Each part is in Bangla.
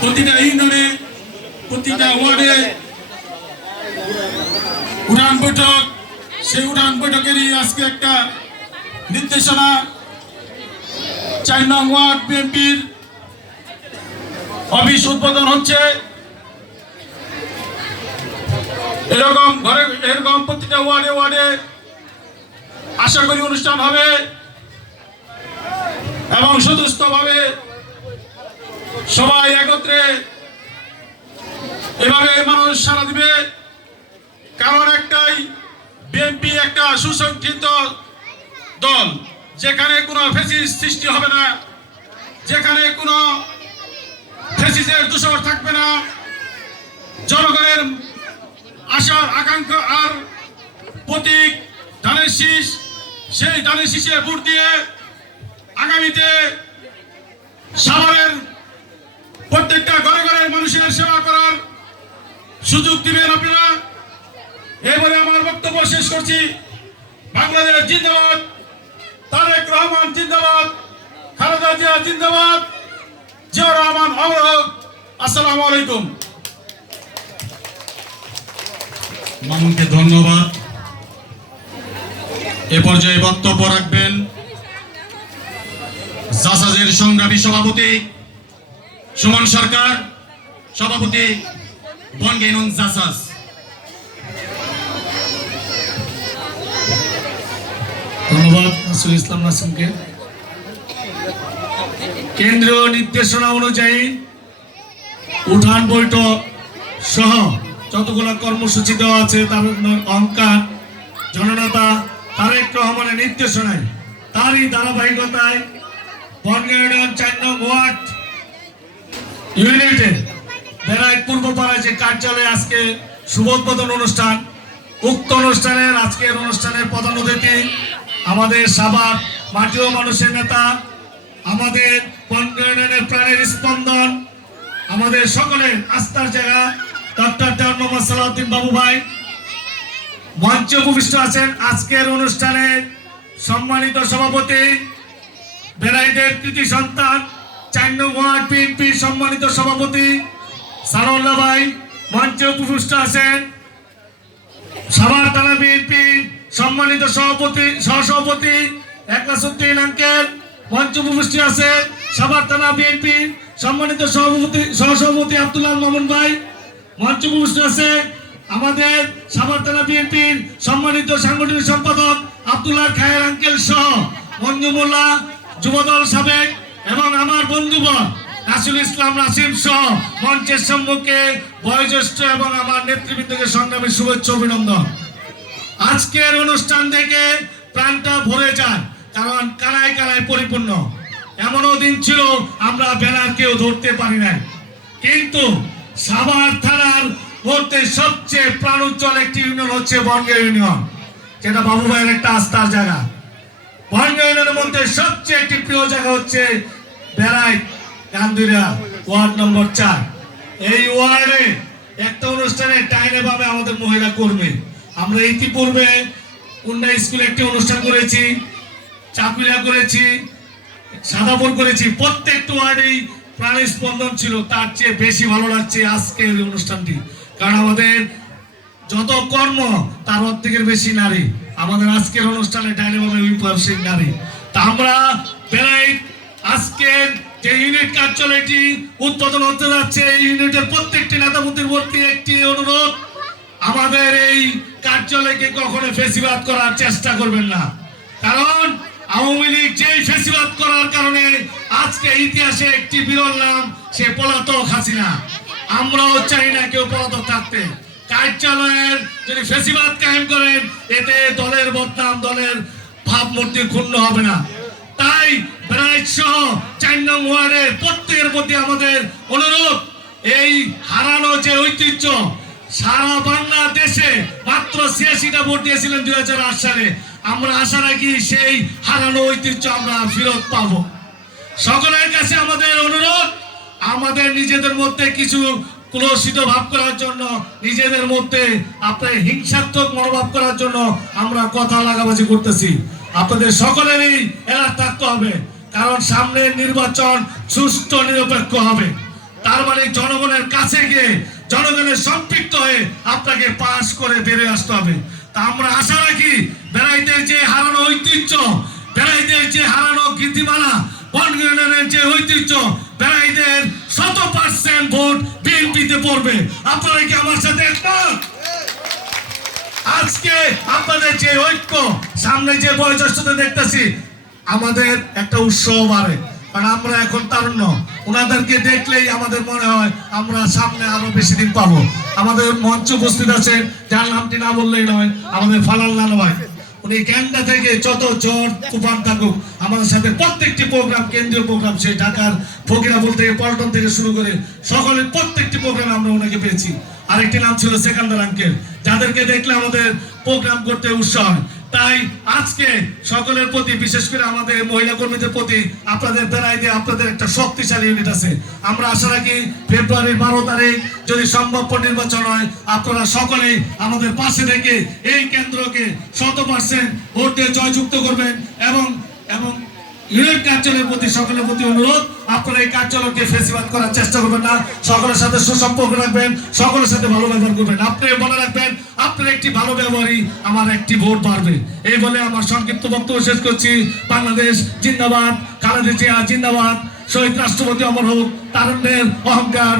প্রতিটা ইউনিয়নে প্রতিটা ওয়ার্ডে উঠান বৈঠক, সেই উঠান বৈঠকেরই আজকে একটা নির্দেশনা 4 নং ওয়ার্ড বিএনপির অফিস উদ্বোধন হচ্ছে। এরকম প্রতিটা ওয়ার্ডে ওয়ার্ডে আশা করি অনুষ্ঠান হবে এবং সুস্থভাবে সবাই একত্রে এভাবে মানুষ সাড়া দিবে। কারণ একটাই, বিএনপি একটা সুসংগঠিত দল, যেখানে কোনো ফ্যাসিস্ট সৃষ্টি হবে না, যেখানে কোনো ফ্যাসিস্টের দূষণ থাকবে না। জনগণের আশার আকাঙ্ক্ষা আর প্রতীক ধানের শীষ, সেই ধানের শীষে ভোট দিয়ে আগামীতে সাভারের প্রত্যেকটা ঘরে ঘরে মানুষের সেবা করার সুযোগ দিবেন আপনারা। এবারে আমার বক্তব্য শেষ করছি। বাংলাদেশ জিন্দাবাদ, তারেক রহমান জিন্দাবাদ, খালেদা জিয়া জিন্দাবাদ, জিয়া রহমান অমর হোক। আসসালামু আলাইকুম। মামুনকে ধন্যবাদ। এ পর্যায়ে বক্তব্য রাখবেন জাসাজের সংগ্রামী সভাপতি সুমন সরকার, সভাপতি বনগেনুন জাসাজ। ধন্যবাদ নাসিরুল ইসলাম নাসিমকে। কেন্দ্রীয় নির্দেশনা অনুযায়ী উঠান বৈঠক সহ যতগুলো কর্মসূচি দেওয়া আছে তার অহংকার জননেতা তারেক রহমানের নির্দেশনায়, তারই ধারাবাহিকতায় বনগাঁ ইউনিয়ন 4 নং ওয়ার্ড ইউনিটের বেড়াইট পূর্বপাড়ায় যে কার্যালয়ে আজকে শুভোদ্বোধন অনুষ্ঠান, উক্ত অনুষ্ঠানের আজকের অনুষ্ঠানের প্রধান অতিথি আমাদের সাভার মাটি ও মানুষের নেতা, আমাদের বনগাঁ ইউনিয়নের প্রাণের স্পন্দন, আমাদের সকলের আস্থার জায়গা ডক্টর দেওয়ান মোহাম্মদ সালাউদ্দিন বাবু ভাই মঞ্চে উপবিষ্ট আছেন। আজকের অনুষ্ঠানে সম্মানিত সভাপতি, বেড়াইটের কৃতি সন্তান 4 নং ওয়ার্ড বিএনপির সম্মানিত সভাপতি সারুল্লাহ ভাই মঞ্চে উপবিষ্ট আছেন। সাভার থানা বিএনপি সম্মানিত সভাপতি সহসভাপতি একলাসউদ্দিন আঙ্কেল মঞ্চে উপবিষ্ট আছে। সাভার থানা বিএনপি সম্মানিত সহসভাপতি আব্দুল্লাহ মামুন ভাই মঞ্চে উপবিষ্ট আছে। আমাদের সাভার থানা বিএনপির সম্মানিত সাংগঠনিক সম্পাদক আব্দুল্লাহ খায়ের আঙ্কেল সহ মঞ্জু মোল্লা যুবদল সাবেক এবং আমার বন্ধুবর নাসিরুল ইসলাম নাসিম সহ মঞ্চের সম্মুখে বয়োজ্যেষ্ঠ এবং আমার নেতৃবৃন্দকে সংগ্রামী শুভেচ্ছা অভিনন্দন। আজকের অনুষ্ঠান থেকে প্রাণটা ভরে যায়, কারণ কানায় কানায় পরিপূর্ণ। এমনও দিন ছিল আমরা ব্যানার কেউ ধরতে পারি নাই, কিন্তু সাভার থানার মধ্যে সবচেয়ে প্রাণোজ্জ্বল একটি ইউনিয়ন হচ্ছে বনগাঁ ইউনিয়ন, যেটা বাবু ভাইয়ের একটা আস্থার জায়গা। বনগাঁ ইউনিয়নের মধ্যে সবচেয়ে একটি প্রিয় জায়গা হচ্ছে বেড়াইট গান্ধীরা ওয়ার্ড নম্বর 4। এই ওয়ার্ডে একটা অনুষ্ঠানে টাইনে পাবে আমাদের মহিলা কর্মী। আমরা ইতিপূর্বে কুন্ডা স্কুলে একটি অনুষ্ঠান করেছি, চাকুরিয়া করেছি, সাদাপুর করেছি, প্রত্যেকটা ওয়ার্ডেই প্রাণের স্পন্দন ছিল। তার চেয়ে বেশি ভালো লাগছে আজকের অনুষ্ঠানটি, কারণ আমাদের যত কর্ম তার অর্ধেকের বেশি নারী। আমাদের আজকের অনুষ্ঠানে ডাইনামামে উইপার্সিক নারী। তা আমরা বেড়াইট আজকের যে ইউনিট কার্যালয়টি উদ্বোধন হতে যাচ্ছে, এই ইউনিটের প্রত্যেকটি নেতামন্ত্রীর প্রতি একটি অনুরোধ, আমাদের এই কার্যালয়কে কখনো ফেসিবাদ করার চেষ্টা করবেন না। কারণ আওয়ামী লীগ যেই ফেসিবাদ করার কারণে আজকে ইতিহাসে একটি বিরল নাম, সে পলাতক হাসিনা। আমরাও চাই না কেউ পলাতক থাকতে। কার্যালয়ের যদি ফেসিবাদ কায়েম করেন, এতে দলের বদনাম, দলের ভাবমূর্তি ক্ষুণ্ণ হবে না। তাই বেড়াইট সহ 4 নং ওয়ার্ডের প্রত্যেকের প্রতি আমাদের অনুরোধ, এই হারানো যে ঐতিহ্য, সারা বাংলাদেশে মাত্র 86টা ভোট দিয়েছিলেন 2008 সালে, আমরা আশা রাখি সেই হারানো ঐতিহ্য আমরা ফেরত পাবো। সকলের কাছে আমাদের অনুরোধ, আমাদের নিজেদের মধ্যে কিছু কুলসিত ভাব করার জন্য, নিজেদের মধ্যে আপনার হিংসাত্মক মনোভাব করার জন্য আমরা কথা লাগাবাজি করতেছি। আপনাদের সকলেরই এলাকা থাকতে হবে, কারণ সামনের নির্বাচন সুষ্ঠু নিরপেক্ষ হবে। তার মানে জনগণের কাছে গিয়ে জনগণের সম্পৃক্ত হয়ে আপনাকে পাস করে বেরিয়ে আসতে হবে। তা আমরা আশা রাখি বেড়াইদের যে হারানো ঐতিহ্য, বেড়াইদের যে হারানো কীর্তিমালা, বনগাঁ ইউনিয়নের যে ঐতিহ্য, বেড়াইদের 100% ভোট বিএনপিতে পড়বে। আপনারা কি আমার সাথে একমত? আজকে আপনাদের যে ঐক্য, সামনে যে বয়োজ্যেষ্ঠতা দেখতেছি, আমাদের একটা উৎসাহ বাড়ে। কারণ আমরা এখন তারুণ্য, ওনাদেরকে দেখলেই আমাদের মনে হয় আমরা সামনে আরো বেশি দিন পাবো। আমাদের মঞ্চে উপস্থিত আছেন, যার নামটি না বললেই নয়, আমাদের ফালাল লাল ভাই। উনি ক্যান্ডা থেকে যত ঝড় তুফান থাকুক আমাদের সাথে প্রত্যেকটি প্রোগ্রাম, কেন্দ্রীয় প্রোগ্রাম, সেই ঢাকার ফকিরাপুর থেকে পল্টন থেকে শুরু করে সকলের প্রত্যেকটি প্রোগ্রামে আমরা ওনাকে পেয়েছি। আরেকটি নাম ছিল সেকান্দার আঙ্কেল, যাদেরকে দেখলে আমাদের প্রোগ্রাম করতে উৎসাহ হয়। তাই আজকে সকলের প্রতি, বিশেষ করে আমাদের মহিলা কর্মীদের প্রতি, আপনাদের বেড়াই দিয়ে আপনাদের একটা শক্তিশালী ইউনিট আছে। আমরা আশা রাখি ফেব্রুয়ারির 12 তারিখ যদি সম্ভবপর নির্বাচন হয়, আপনারা সকলেই আমাদের পাশে থেকে এই কেন্দ্রকে 100% ভোট দিয়ে জয়যুক্ত করবেন। এবং এবং ইউনিট কার্যালয়ের প্রতি সকলের প্রতি অনুরোধ, আপনারা এই কার্যালয়কে ফেসিবাদ করার চেষ্টা করবেন না, সকলের সাথে সুসম্পর্ক রাখবেন, সকলের সাথে ভালো ব্যবহার করবেন। আপনি মনে রাখবেন, আপনার একটি ভালো ব্যবহারই আমার একটি ভোট বাড়বে। এই বলে আমার সংক্ষিপ্ত বক্তব্য শেষ করছি। বাংলাদেশ জিন্দাবাদ, খালেদা জিয়া জিন্দাবাদ, শহীদ রাষ্ট্রপতি অমর হোক, তারুণ্যের অহংকার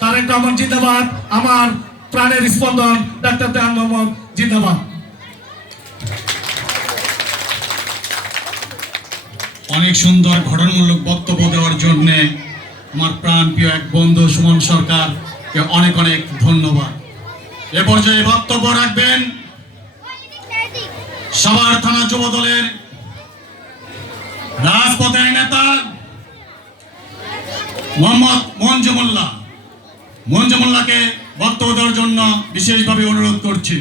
তারেক রহমান জিন্দাবাদ, আমার প্রাণের স্পন্দন ডাক্তার দেওয়ান মোহাম্মদ জিন্দাবাদ। অনেক সুন্দর ঘটনামূলক বক্তব্য দেওয়ার জন্য আমার প্রাণ প্রিয় এক বন্ধু সুমন সরকারকে অনেক অনেক ধন্যবাদ। এ পর্যায়ে বক্তব্য রাখবেন সাভার থানা যুব দলের রাজপথের নেতা মোহাম্মদ মঞ্জু মোল্লাকে বক্তব্য দেওয়ার জন্য বিশেষভাবে অনুরোধ করছি।